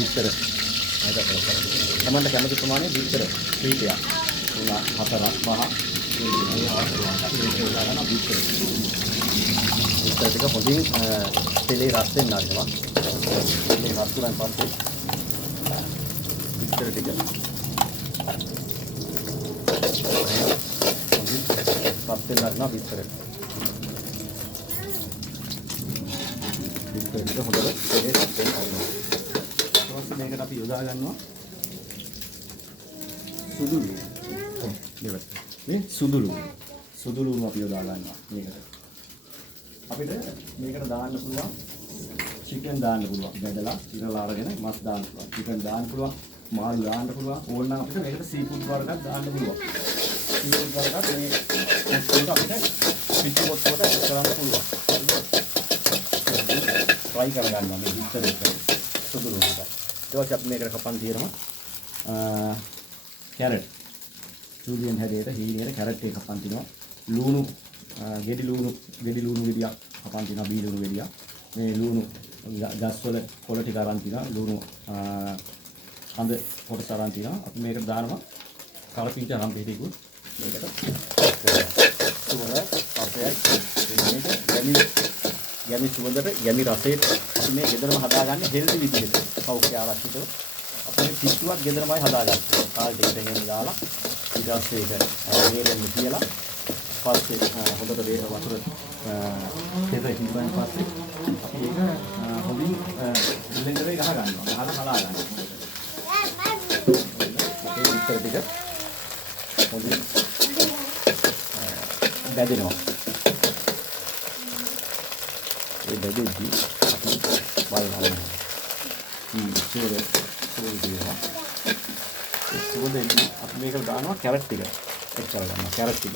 බිත්තර නේද කරලා. තමන්ට කැමති ප්‍රමාණය බිත්තර කීපයක්. 3 4 5 මේ ආකාරයට ඒක දානවා බිත්තර. බිත්තර ටික හොඳින් තෙලේ රත් වෙන්න ආරිනවා. මේ රත් වුණාන් පස්සේ බිත්තර ටික පත් වෙන්න ආරිනවා බිත්තර. බිත්තර ටික හොඳට තෙලේ රත් වෙන්න ආරිනවා. ඊට පස්සේ මේකට අපි යොදා ගන්නවා සුදුලු. මේ සුදුලු අපි යොදා ගන්නවා මේකට. අපිට මේකට දාන්න පුළුවන් චිකන් දාන්න පුළුවන්. බෙදලා ඉරලා අරගෙන මස් දාන්න පුළුවන්. චිකන් දාන්න පුළුවන්. මාළු දාන්න පුළුවන්. ඕනනම් අපිට මේකට සීෆුඩ් වර්ගයක් දාන්න පුළුවන්. සීෆුඩ් වර්ගයක් මේ කොට්ටුවට අපිට පිටි කොට්ටුවට ඇඩ් කරන්න පුළුවන්. ට්‍රයි කරගන්නවා මේ බිත්තර එක සුදුලු එක. ඊට පස්සේ අපි මේකට කපන් තියෙනවා කැරට්. ජූලියන් හැඩයට හීනියට කැරට් එක කපන් තිනවා. ලුණු ගෙඩි ලුණු ගෙඩියක් කපන් තිනවා බී ලුණු ගෙඩියක්. මේ ලුණු ගස්වල කොළ ටික අරන් තිනවා. ලුණු හඳ කොටස අරන් තිනවා. අපි මේකට දානවා කලපිංච අරන් පිටිකුත් මේකට සුවඳ අපේ යමි සුවඳට යමි රසයට අපි මේ ගෙදරම හදාගන්නේ හෙල්දි විදිහට සෞඛ්‍ය ආරක්ෂිතව අපි මේ පිට්ටුවක් ගෙදරමයි හදාගන්නේ. කාල් ටිකට ගෙන්න දාලා ඊට පස්සේ ඒක වේලෙන්න තියලා පස්සේ හොඳට වේල වතුර දෙක හිඳන් පස්සේ අපි ඒක හොඳින් බ්ලෙන්ඩරේ ගහ ගන්නවා. ගහලා හලා ගන්නවා. ඒ විතර ටික හොඳින් බැදෙනවා. ඒ බැදෙද්දී අපි බලනවා. සුවඳෙන් අපි මේකට දානවා කැරට් ටික එක් කරගන්නවා. කැරට් ටික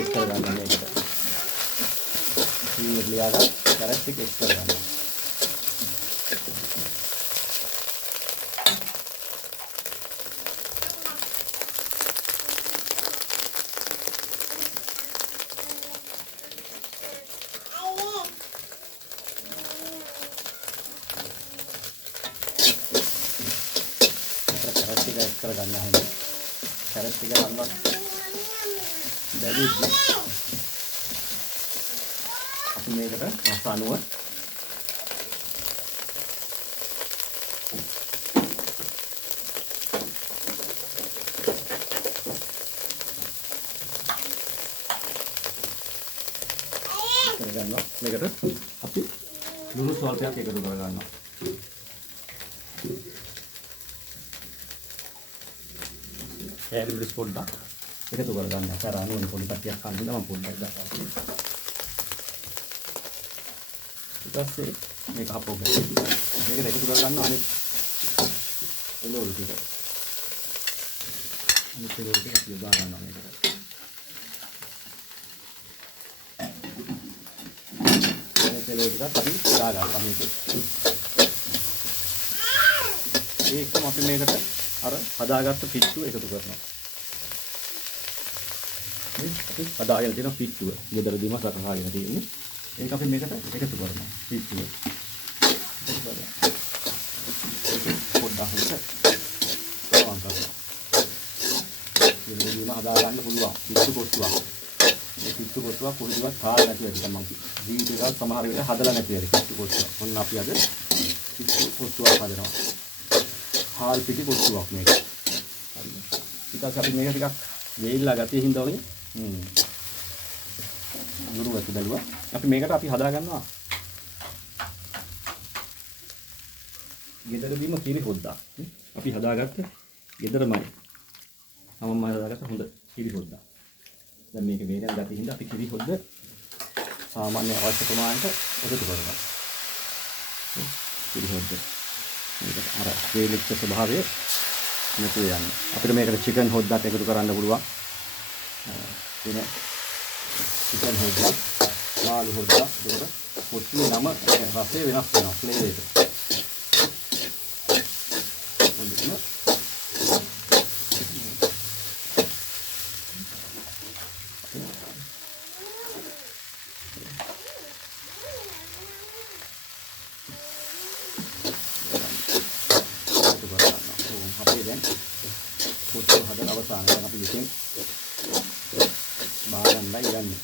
එක් කරගන්නවා මේකට. ලියාගන්න කැරට් ටික එක් කරගන්නවා. කරගන්න හැම කැරට් ටික ගන්නවා බැලුවොත් අපි මේකට රස අනුව කරගන්නවා. මේකට අපි ලුණු ස්වල්පයක් එකතු කරගන්නවා. ඇලිබ්‍රස් පොඩ්ඩක් එකතු කරගන්න. අර අනුවන පොඩි කට්ටියක් කන්න මම පොඩ්ඩක් දානවා. ඊට පස්සේ මේක හපෝ ගන්න. මේක එකතු කරගන්න අනිත් එළවලු ටික. අනිත් එළවලු ටික අපි යොදා ගන්නවා මේකට. මේ එළවලු ටික අපි දා ගන්නවා මේක. ඒකම අපි මේකට අර හදාගත්ත පිට්ටුව එකතු කරනවා. මේ අපි හදාගෙන තියෙන පිට්ටුව ගෙදරදීම සකසාගෙන තියෙන්නේ. ඒක අපි මේකට එකතු කරනවා. පිට්ටුව. පොඩ්ඩක් හොඳට සමාන කරනවා. ගෙදරදීම හදාගන්න පුළුවන් පිට්ටු කොටුවක්. මේ පිට්ටු කොටුවක් කොහොමවත් කාලා නැති වෙයි මම ජීවිතේට සමහර වෙලාවට හදලා නැති වෙයි පිට්ටු කොටුවක්. ඔන්න අපි අද පිට්ටු කොටුවක් හදනවා. හාල් පිටි කොටුවක් මේක. හරිද? ඊට පස්සේ අපි මේක ටිකක් වේලිලා ගතිය හින්දා වගේ ගුරුවත් බැලුවා. අපි මේකට අපි හදා ගන්නවා. ගෙදරදීම කිරි හොද්දා. අපි හදාගත්ත ගෙදරමයි. මම හදාගත්ත හොඳ කිරි හොද්දා. දැන් මේක වේලෙන් ගතිය හින්දා අපි කිරි හොද්ද සාමාන්‍ය අවශ්‍ය ප්‍රමාණයට එකතු කරනවා. කිරි හොද්ද මේකට අර වේලිච්ච ස්වභාවය නැති යන්නේ. අපිට මේකට චිකන් හොද්දාත් එකතු කරන්න පුළුවන්. එන චිකන් හොද්දා, මාළු හොද්දා, ඒකට පොට්ටුවේ නම රසය වෙනස් වෙනවා ෆ්ලේවර් එක. ඉතින් බාගන්නයි යන්නේ.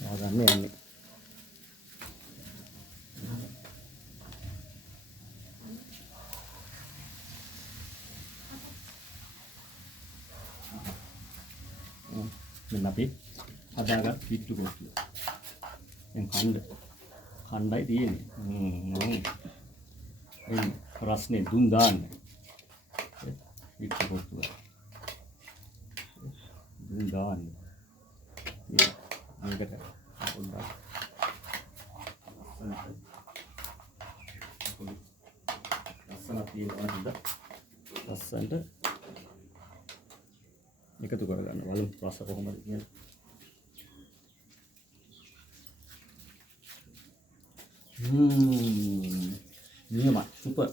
බාගන්න යන්නේ. මෙන්න අපි හදාගත් පිට්ටු කොට්ටුව. දැන් කණ්ඩයි තියෙන්නේ. එන්න රස්නේ දුම් දාන්න. පිට්ටු කොට්ටුව. දුම් දාන්න. මේකට පොඩ්ඩක් ලස්සන තියෙනවා නේද? ලස්සනට එකතු කරගන්න බලමු රස කොහොමද කියන්නේ. නියමයි සුපර්.